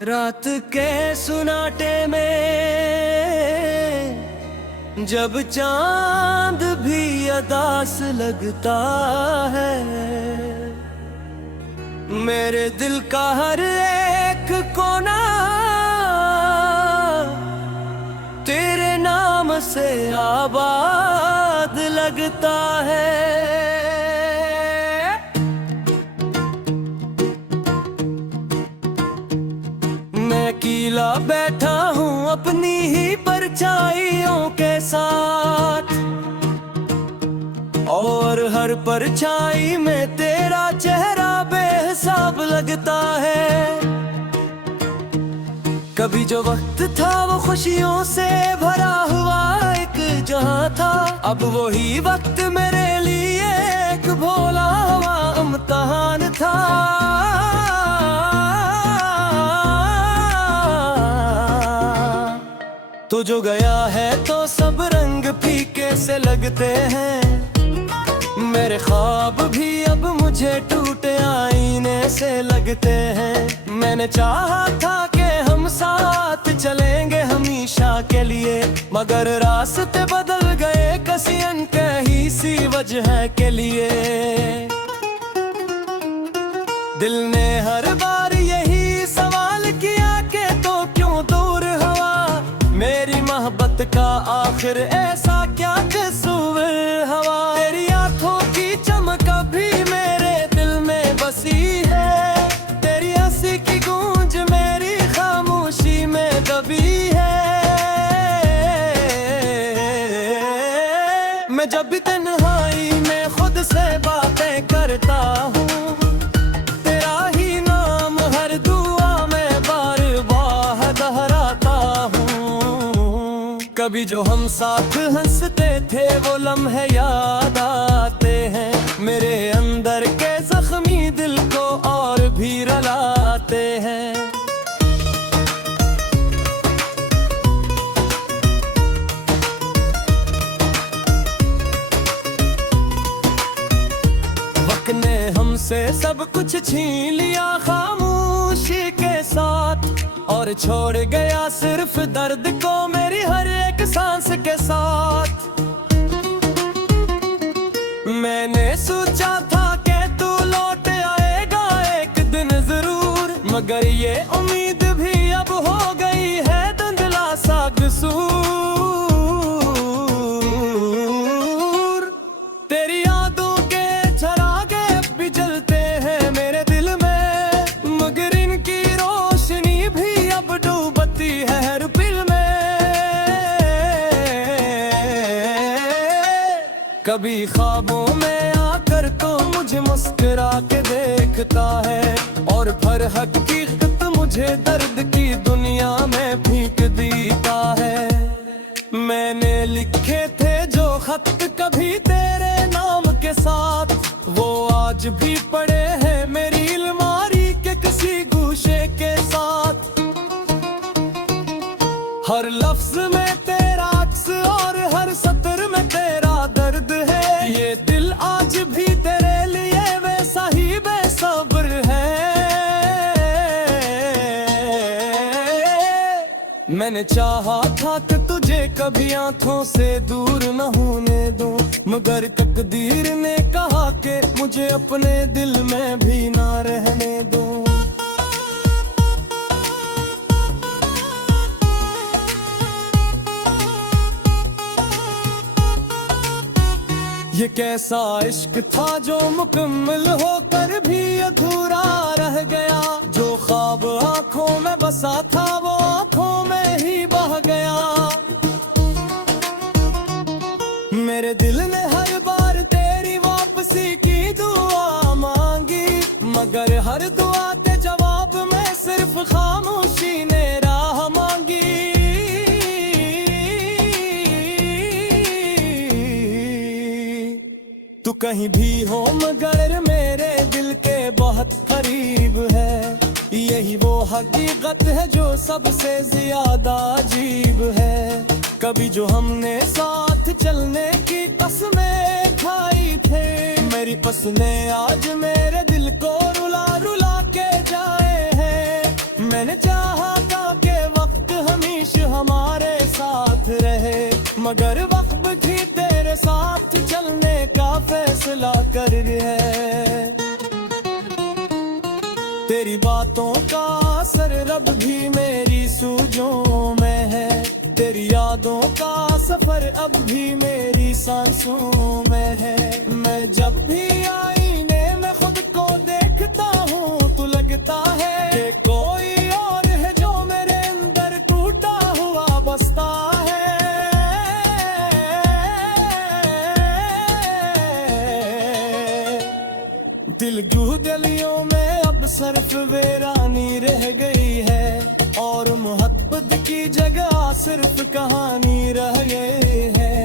रात के सुनाटे में जब चांद भी अदास लगता है, मेरे दिल का हर एक कोना तेरे नाम से आबाद लगता है। मैं अकेला बैठा हूँ अपनी ही परछाइयों के साथ, और हर परछाई में तेरा चेहरा बेहिसाब लगता है। कभी जो वक्त था वो खुशियों से भरा हुआ एक जहां था, अब वही वक्त मेरे लिए एक भोला हुआ इम्तिहान था। तो जो गया है तो सब रंग फीके से लगते हैं, मेरे ख्वाब भी अब मुझे टूटे आईने से लगते हैं। मैंने चाहा था कि हम साथ चलेंगे हमेशा के लिए, मगर रास्ते बदल गए किसी अनकही सी वजह के लिए। दिल ने हर बार यही सवाल किया कि तो क्यों दूर हवा, मेरी मोहब्बत का आखिर ऐसा क्या कसूर हवा। तेरी आंखों की चमक अभी मेरे दिल में बसी है, तेरी हंसी की गूंज मेरी खामोशी में दबी है। मैं जब भी तन्हाई में खुद से बातें करता हूँ, तेरा ही नाम हर दुआ में बार बार दोहराता हूँ। कभी जो हम साथ हंसते थे वो लम्हे याद आते हैं, मेरे अंदर के जख्मी दिल को और भी रुलाते हैं। वक्त ने हमसे सब कुछ छीन लिया खामोशी के साथ, और छोड़ गया सिर्फ दर्द को मेरी हर एक सांस के साथ। मैंने सोचा था कि तू लौट आएगा एक दिन जरूर, मगर ये उम्मीद भी अब हो गई है धुंधला सा कसूर। तेरी यादों के चरागे भी जलते हैं मेरे दिल में, मगर इनकी रोशनी भी अब डूबती है हर पल में। कभी ख्वाबों में आकर तो मुझे मुस्कुरा के देखता है, और फिर हकीकत मुझे दर्द की दुनिया में फेंक देता है। मैंने लिखे थे जो खत कभी तेरे नाम के साथ, वो आज भी पड़े हैं मेरी अलमारी के किसी गोशे के साथ। हर लफ्ज में तेरा अक्स और हर सतर में तेरा दर्द है, ये दिल आज भी तेरे लिए वैसा ही बेसब्र है। मैंने चाहा था कि तुझे कभी आंखों से दूर न होने दूं, मगर तकदीर ने कहा कि मुझे अपने दिल में भी ना रहने दूं। ये कैसा इश्क था जो मुकम्मल होकर भी अधूरा रह गया, जो ख्वाब आंखों में बसा था वो आंखों में ही बह गया। मेरे दिल ने हर बार तेरी वापसी की दुआ मांगी, मगर हर दुआ के जवाब में सिर्फ खामोशी ने राह मांगी। तू कहीं भी हो मगर मेरे दिल के बहुत करीब है, यही वो हकीकत है जो सबसे ज्यादा अजीब है। कभी जो हमने साथ चलने की कसमें खाई थे, मेरी पसने आज मेरे दिल को रुला रुला के जाए हैं। मैंने चाहा मगर वक्त भी तेरे साथ चलने का फैसला कर है। तेरी बातों का असर रब भी मेरी सूझों में है। तेरी यादों का सफर अब भी मेरी सांसों में है। मैं जब भी आईने में खुद को देखता हूँ तो लगता है कि कोई और है जो मेरे अंदर टूटा हुआ बसता है। दिल जू गलियों में अब सिर्फ वीरानी रह गई है और मोहब्बत की जगह सिर्फ कहानी रह गई है।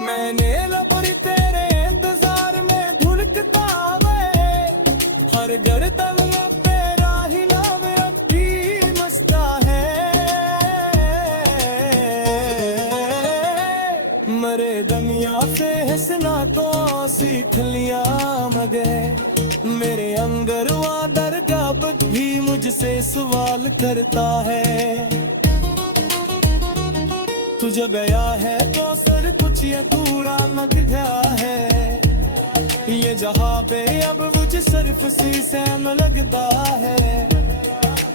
मैंने लबरी तेरे इंतजार में धुलकता है, हर गर्दन पे राही नाम अब भी मस्ता है। मरे दुनिया से हंसना तो सीख लिया मगर मेरे अंदर वा दर्द भी मुझसे सवाल करता है। तुझे गया है तो सर कुछ अधूरा लग गया है। ये जहाँ पे अब मुझे सिर्फ शीशे में लगता है।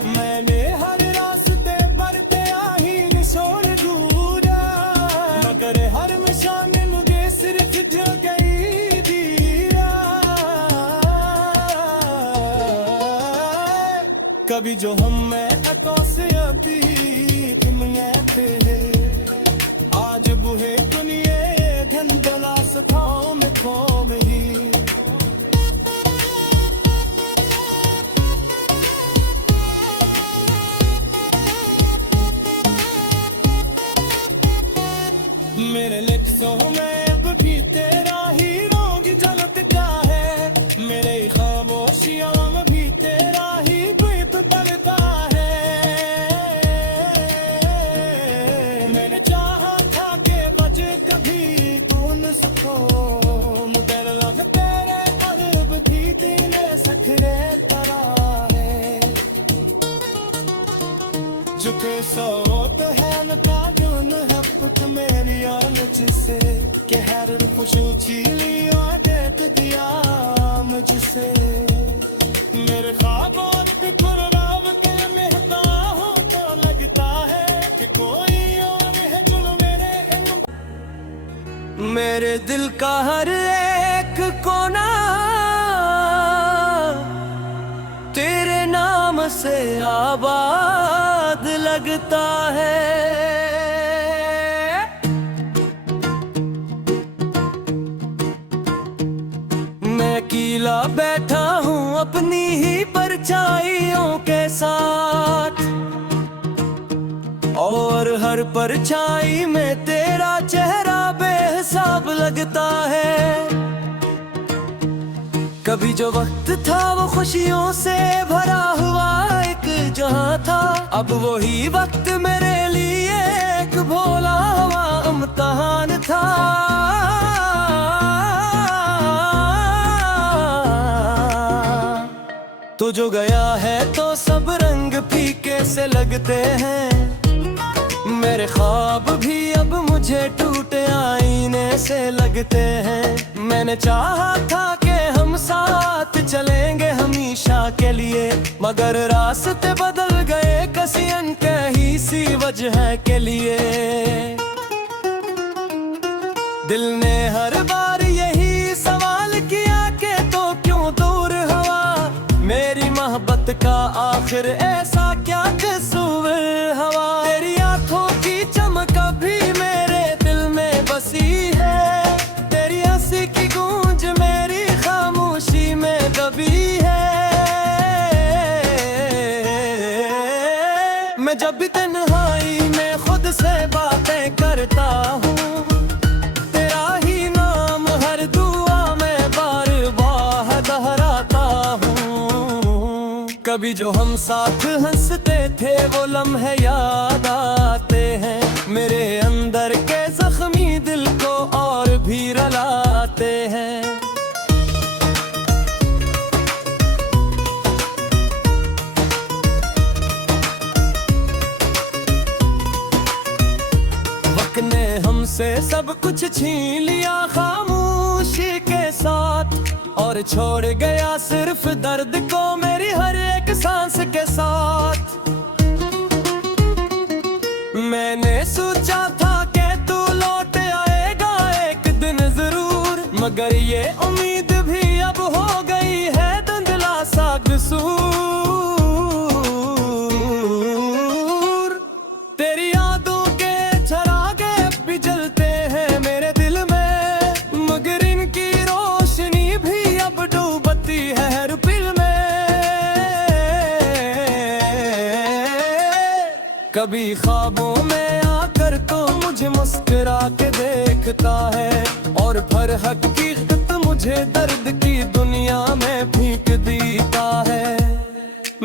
मैंने हर रास्ते बढ़ते आई निशोर दूरा मगर हर निशान मुझे सिर्फ जो गई दिया। कभी जो हम में तो से अभी दुनिया थे आज बुहे दुनिया घंटला सताओं में खो गई। मेरे लफ्ज़ों में अब भी तेरा ही रंग झलकता है। मेरे खामोशियों में भी तेरा ही दीप बलता है। मैंने चाहा था कि मुझे कभी तू न सको मगर लग तेरे अरब भी दिले सखरे तरह है। झुके सोत है न ताजुन है पुत मेरी आलच से कि हर खुशी लिया देत दिया मुझसे। मेरे ख्वाबों पे खुराब के महता हूँ तो लगता है कि कोई और है जो मेरे दिल का हर एक कोना तेरे नाम से आबाद लगता है। मैं अकेला बैठा हूँ अपनी ही परछाइयों के साथ और हर परछाई में तेरा चेहरा बेहिसाब लगता है। कभी जो वक्त था वो खुशियों से भरा हुआ एक जहां था। अब वही वक्त मेरे लिए एक भोला हुआ इम्तिहान था। तो जो गया है तो सब रंग फीके से लगते हैं। मेरे ख्वाब भी अब मुझे टूटे आईने से लगते हैं। मैंने चाहा था कि हम साथ चलेंगे हमेशा के लिए मगर रास्ते बदल गए किसी अनकही सी वजह के लिए। दिल ने हर बार यही सवाल किया कि तो क्यों दूर हुआ मेरी मोहब्बत का आखिर ऐसा क्या कसूर हुआ। तेरी आंखों की चमक अभी मेरे दिल में बसी है। तेरी हंसी की गूंज मेरी खामोशी में दबी है। मैं जब भी तन्हाई में खुद से बातें करता हूँ तेरा ही नाम हर दुआ में बार बार दोहराता हूँ। कभी जो हम साथ हंसते थे वो लम्हे याद आते हैं। मेरे अंदर के जख्मी दिल को और भी रुलाते हैं। मुझसे सब कुछ छीन लिया खामोशी के साथ, और छोड़ गया सिर्फ दर्द को मेरी हर एक सांस के साथ। मैंने सोचा था कि तू लौट आएगा एक दिन जरूर, मगर ये उम्मीद भी अब हो गई है धुंधला सा कसूर। तेरी यादों के चरागे अब भी जलते हैं मेरे दिल में, मगर इनकी रोशनी भी अब डूबती है हर पल में। कभी ख्वाबों में आकर तो मुझे मुस्कुरा के देखता है, और फिर हकीकत मुझे दर्द की दुनिया में फेंक देता है।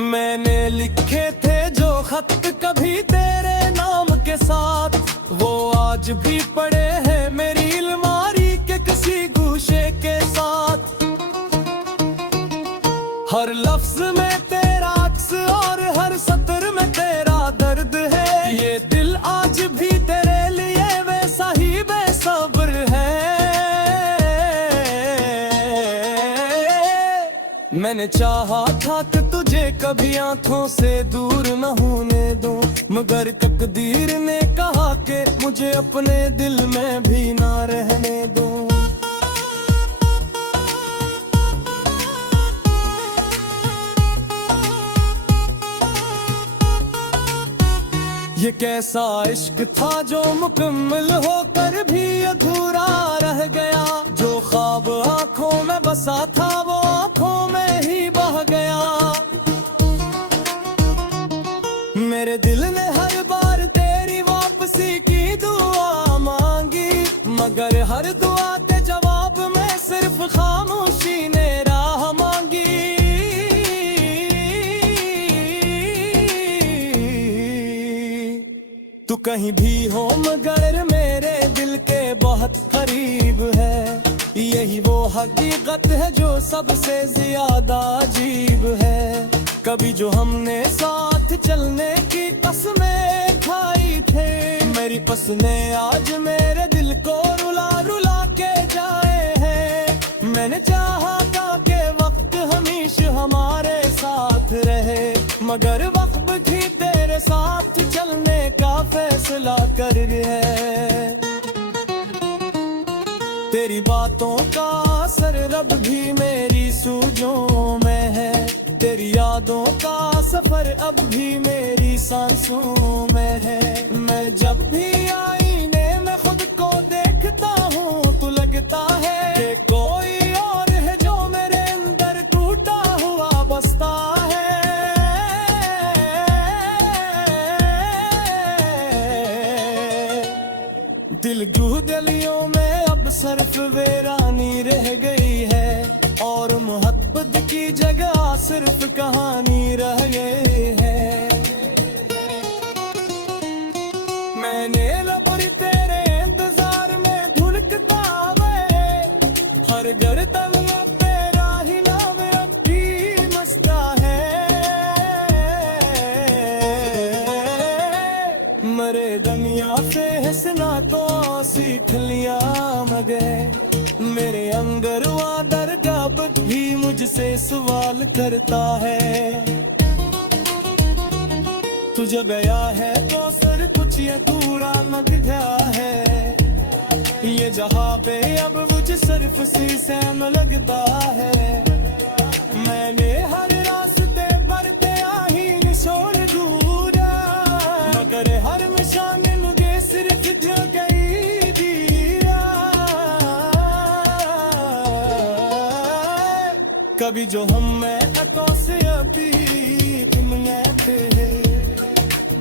मैंने लिखे थे जो खत कभी तेरे नाम के साथ, वो आज भी पड़े हैं मेरी अलमारी के किसी गोशे के साथ। हर लफ्ज में तेरा अक्स और हर सत्र में तेरा दर्द है, ये दिल आज भी तेरे लिए वैसा ही बेसब्र है। मैंने चाहा था कि तुझे कभी आंखों से दूर न होने दूं, मगर तकदीर ने कहा कि मुझे अपने दिल में भी ना रहने दूं। ये कैसा इश्क था जो मुकम्मल होकर भी अधूरा रह गया, जो ख्वाब आंखों में बसा था वो आंखों में ही बह गया। मेरे दिल ने हर बार तेरी वापसी की दुआ मांगी, मगर हर दुआ के जवाब में सिर्फ खामोशी ने राह मांगी। तू कहीं भी हो मगर मेरे दिल के बहुत करीब है, यही वो हकीकत है जो सबसे ज्यादा अजीब है। कभी जो हमने साथ चलने की कसमें खाई थे, मेरी कसमें आज मेरे दिल को रुला रुला के जाए हैं। मैंने चाहा था कि वक्त हमेशा हमारे साथ रहे, मगर वक्त भी तेरे साथ चलने का फैसला कर है। तेरी बातों का असर रब भी मेरी सूझों में है, तेरी यादों का सफर अब भी मेरी सांसों में है। मैं जब भी आईने में खुद को देखता हूँ तो लगता है कि कोई और है जो मेरे अंदर टूटा हुआ बसता है। दिल जू दिलियों में अब सिर्फ वीरानी रह गई है, और मोहब्बत की जगह सिर्फ कहानी रह गई है। मैंने लबर तेरे इंतजार में धुलकता वे, हर गर्दन में तेरा ही नाम अब भी मस्ता है। मरे दुनिया से हंसना तो सीख लिया, मगर मेरे अंदर वो दरगाह भी मुझसे सवाल करता है। तू जब गया है तो सर कुछ ये पूरा न दिखा है, ये जहाँ पे अब मुझे सिर्फ शीशे में लगता है। मैंने हर रास्ते बढ़ते आही निशोर दूरा, मगर हर निशान मुझे सिर्फ जो गई दीरा। कभी जो हम में अको से अभी तुमने थे,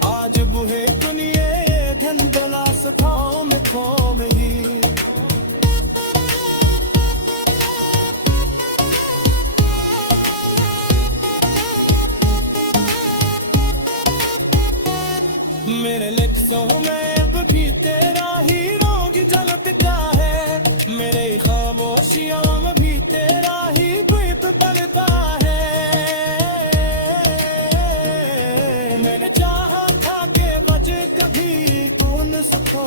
आज बुहे दुनिया धंधला सखाओ में खो में ही। मेरे लफ्ज़ों में अब भी तेरा ही रोग झलकता है, मेरे खामोशियों में भी तेरा ही द्वीप पलता है। मैंने चाहा था कि बजे कभी कौन सको,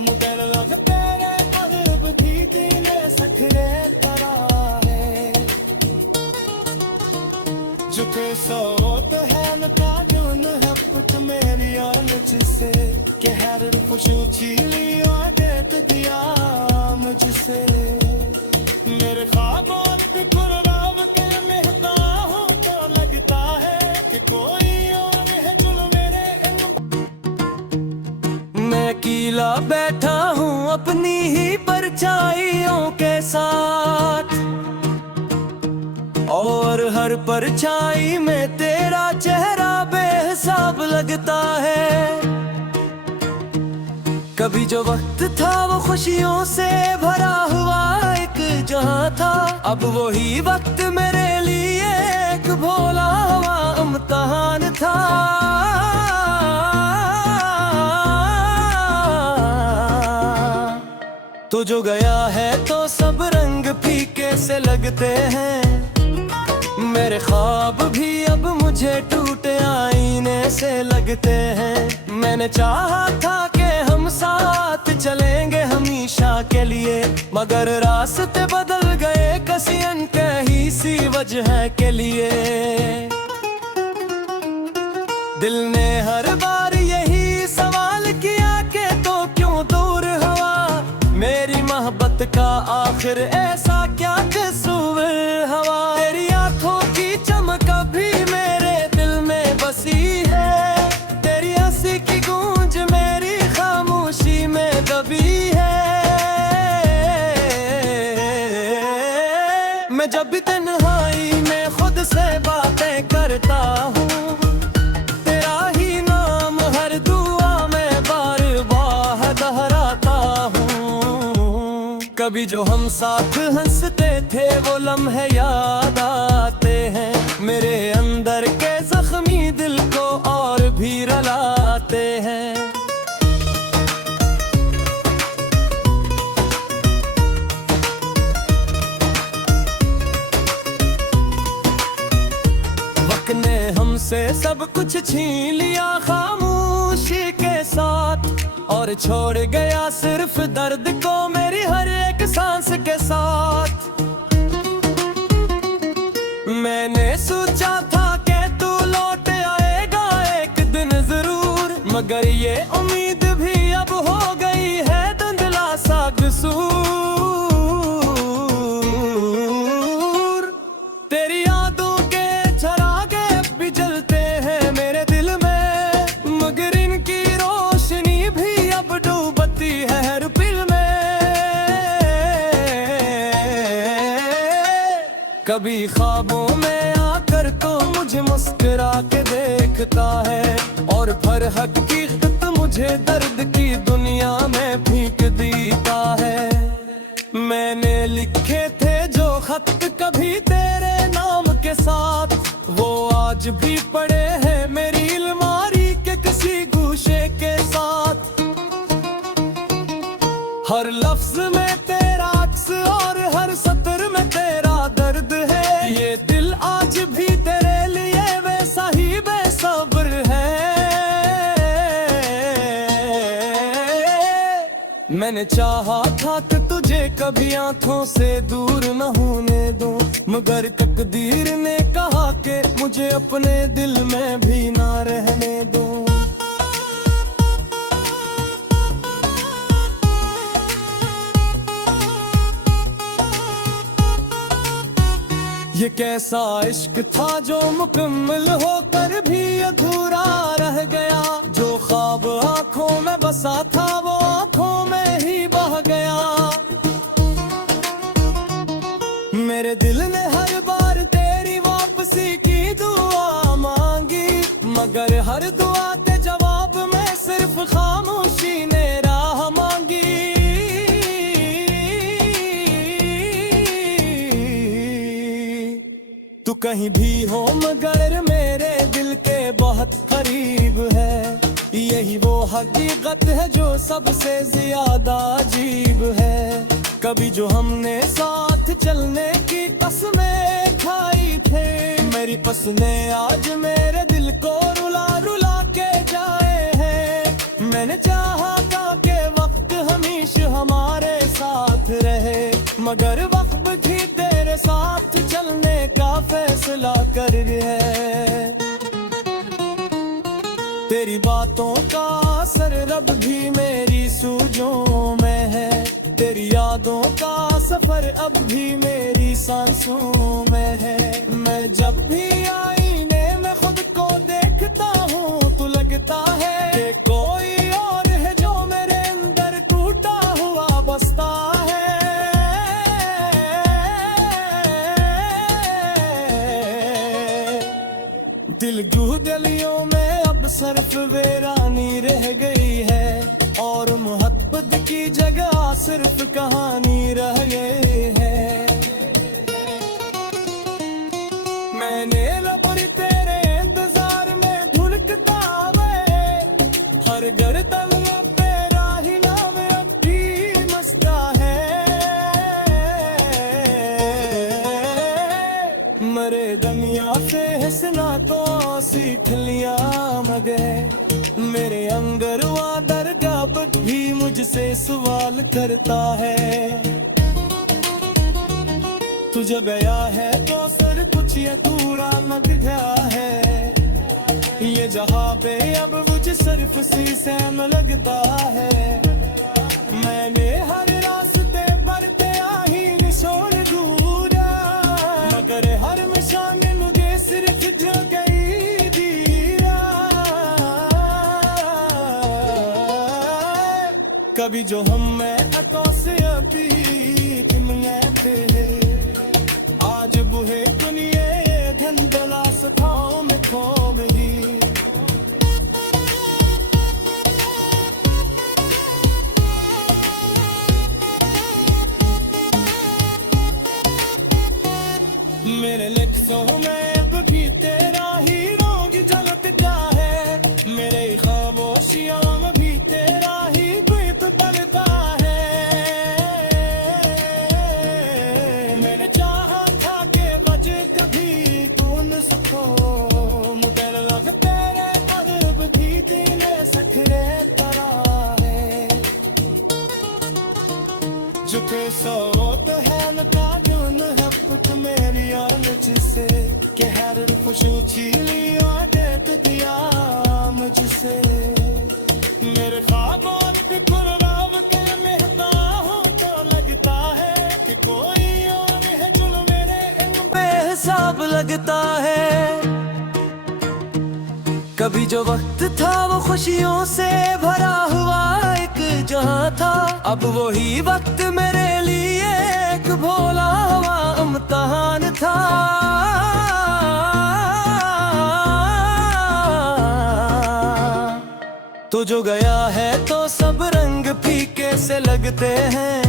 मगर Çıkı soğut helka gün hep मेरी मुझसे कि हर खुशी चीली दे दिया मुझसे मेरे ख्वाबों पे कुर्बान के महता हूँ तो लगता है कि कोई और है जो मेरे मैं अकेला बैठा हूँ अपनी ही परछाइयों के साथ और हर परछाई में तेरा चेहरा बेहिसाब लगता है कभी जो वक्त था वो खुशियों से भरा हुआ एक जहां था अब वही वक्त मेरे लिए एक भोला हुआ इम्तिहान था तो जो गया है तो सब रंग फीके से लगते हैं मेरे ख्वाब भी अब मुझे टूटे आईने से लगते हैं मैंने चाहा था कि हम साथ चलेंगे हमेशा के लिए मगर रास्ते बदल गए किसी अनकही सी वजह के लिए दिल ने हर बार यही सवाल किया कि तो क्यों दूर हुआ मेरी मोहब्बत का आखिर ऐसा क्या कसूर हवा तेरी आंखों की चमक भी मेरे दिल में बसी है तेरी हंसी की गूंज मेरी खामोशी में दबी है मैं जब भी तन्हाई में खुद से बातें करता हूँ तेरा ही नाम हर दुआ में बार बार दोहराता हूँ कभी जो हम साथ हंसते थे वो लम्हे याद आते हैं मेरे अंदर के जख्मी दिल को और भी रुलाते हैं वक्त ने हमसे सब कुछ छीन लिया खामोशी के साथ और छोड़ गया सिर्फ दर्द को मेरी हर एक सांस के साथ मैंने सोचा था कि तू लौट आएगा एक दिन जरूर मगर ये उम्मीद भी अब हो गई है धुंधला सा कसूर तेरी यादों के चरागे भी जलते हैं मेरे दिल में मगर इनकी रोशनी भी अब डूबती है हर पल में कभी ख्वाबों में आकर तो मुझे मुस्कुरा के देखता है और फिर हकीकत मुझे दर्द की दुनिया में फेंक देता है मैंने लिखे थे जो खत कभी तेरे नाम के साथ वो आज भी पड़े हैं मेरी अलमारी के किसी गोशे के साथ हर लफ्ज में तेरा अक्स और हर सतर में तेरा दर्द है ये दिल आज भी तेरे लिए वैसा ही बेसब्र है मैंने चाहा था कि तुझे कभी आंखों से दूर न होने दूं मगर तकदीर ने कहा कि मुझे अपने दिल में भी ना रहने दूं ये कैसा इश्क था जो मुकम्मल होकर भी अधूरा रह गया जो ख्वाब आंखों में बसा था वो आंखों में ही बह गया मेरे दिल ने हर बार तेरी वापसी की दुआ मांगी मगर हर दुआ के जवाब में सिर्फ खामोशी ने राह मांगी तू कहीं भी हो मगर मेरे दिल के बहुत करीब है यही वो हकीकत है जो सबसे ज्यादा अजीब है कभी जो हमने साथ चलने की कसमें खाई थे मेरी पसंदें आज मेरे दिल को रुला रुला के जाए हैं मैंने चाहा था कि वक्त हमेशा हमारे साथ रहे मगर वक्त भी तेरे साथ चलने का फैसला कर है सफर अब भी मेरी सूझों में है, तेरी यादों का सफर अब भी मेरी सांसों में है। मैं जब भी आईने में खुद को देखता हूँ तो लगता है कि कोई और है जो मेरे अंदर टूटा हुआ बसता है। दिल जू गलियों में अब सिर्फ वीरानी रह गई है, और मोहब्बत की जगह सिर्फ कहानी रह गई है। मैंने लपड़ी तेरे इंतजार में धुलकता वे, हर गर्दन तेरा ही नाम अब भी मस्ता है। मरे दुनिया से हंसना तो सीख लिया मगर मेरे अंदर हुआ दरगाह भी मुझसे सवाल करता है। तुझे गया है तो सर कुछ अधूरा लग गया है, ये जहाँ पे अब मुझे सिर्फ शीशे में लगता है। मैंने हर रास्ते बढ़ते आही निशोर दूरा, मगर हर निशान मुझे सिर्फ जो गई दीरा। कभी जो हम में अतो से अभी दुनिया थे, आज बुहे दुनिया धंधला सताओं में खो ही। मेरे लफ्ज़ों में अब भी तेरा ही रोग जलता है, मेरे खामोशियों में भी तेरा ही प्रीत पलता है। मैंने चाहा था कि वजह कभी कौन सको, मुझे लग तेरे अरब भी तेरे सखरे तरह है। जुटे सोत है लता जुन है पुत मेरी आलच से, कि हर खुशू छीली और देत दिया मुझसे। मेरे ख्वाबों पे कुर्बान के मेहता हूँ तो लगता है कि कोई और है जो मेरे बेहिसाब लगता है। कभी जो वक्त था वो खुशियों से भरा हुआ एक जहां था, अब वही वक्त मेरे लिए एक भोला हुआ इम्तिहान था। तो जो गया है तो सब रंग फीके से लगते हैं,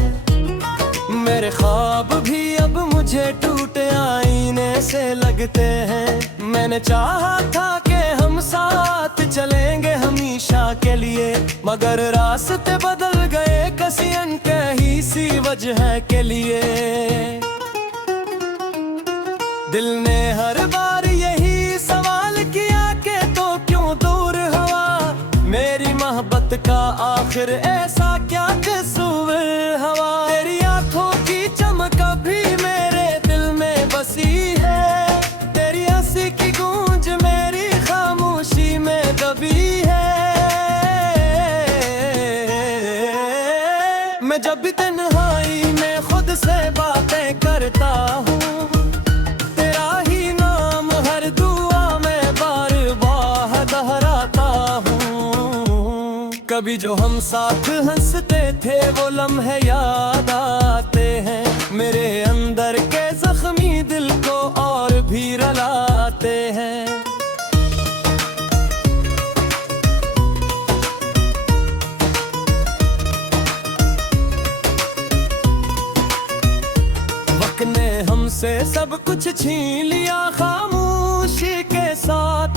मेरे ख्वाब भी अब मुझे टूटे आईने से लगते हैं। मैंने चाहा था कि हम साथ चलेंगे हमेशा के लिए, मगर रास्ते बदल गए किसी अनकही सी वजह के लिए। दिल ने हर बार यही सवाल किया कि तो क्यों दूर हुआ, मेरी मोहब्बत का आखिर ऐसा क्या कसूर हुआ। तेरी आंखों की चमक भी मेरे दिल में बसी है, तेरी हंसी की गूंज मेरी खामोशी में दबी है। मैं जब भी तन्हाई में खुद से बातें करता हूँ, तेरा ही नाम हर दुआ में बार बार दोहराता हूँ। कभी जो हम साथ हंसते थे वो लम्हे याद आते हैं, मेरे अंदर के जख्मी दिल को और भी रुलाते हैं। वक्त ने हमसे सब कुछ छीन लिया खामोशी के साथ,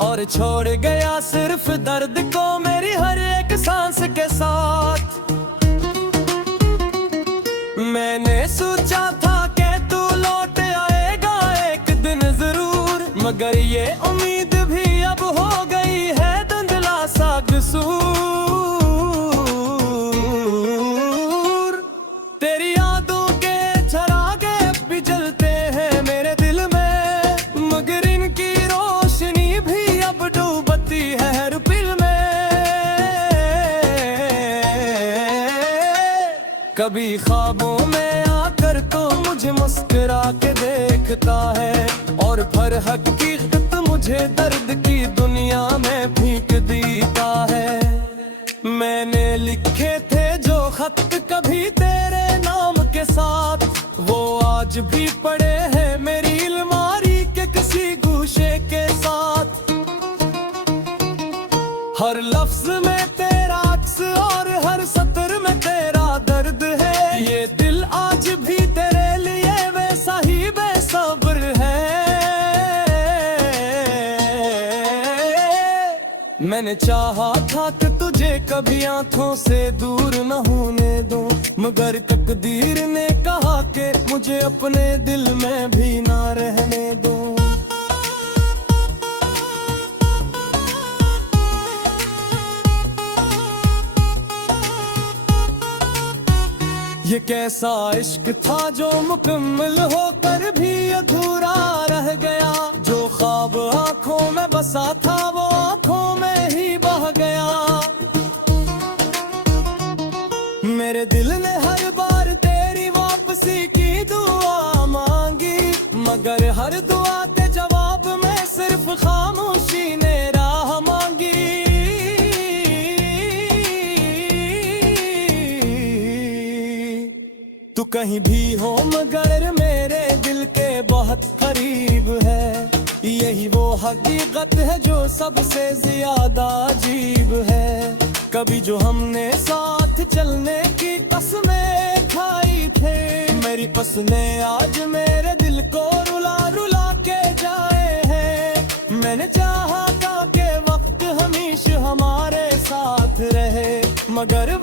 और छोड़ गया सिर्फ दर्द को मेरी हर एक सांस के साथ। मैंने सोचा था कि तू लौट आएगा एक दिन जरूर, मगर ये उम्मीद भी अब हो गई है धुंधला सा कसूर। तेरी यादों के चरागे भी जलते हैं मेरे दिल में, मगर इनकी रोशनी भी अब डूबती है हर पल में। कभी ख्वाबों में आकर तो मुझे मुस्कुरा के देखता है, और फिर हकीकत मुझे दर्द की दुनिया में फेंक देता है। मैंने लिखे थे जो खत कभी तेरे नाम के साथ, वो आज भी पड़े हैं मेरी अलमारी के किसी गोशे के साथ। हर लफ्ज में तेरा अक्स और हर सत्र में तेरा दर्द है, ये दिल आज भी तेरे लिए वैसा ही बेसब्र है। मैंने चाहा था कि तुझे कभी आंखों से दूर न होने दूं, मगर तकदीर ने कहा कि मुझे अपने दिल में भी ना रहने दूं। ये कैसा इश्क था जो मुकम्मल होकर भी अधूरा रह गया, जो ख्वाब आंखों में बसा था वो आंखों में ही बह गया। मेरे दिल ने हर बार तेरी वापसी की दुआ मांगी, मगर हर दुआ के जवाब में सिर्फ खामोशी ने राह मांगी। तू कहीं भी हो मगर मेरे दिल के बहुत करीब है, यही वो हकीकत है जो सबसे ज्यादा अजीब है। कभी जो हमने साथ चलने की कसमें खाई थे, मेरी कसमें आज मेरे दिल को रुला रुला के जाए हैं। मैंने चाहा था कि वक्त हमेशा हमारे साथ रहे, मगर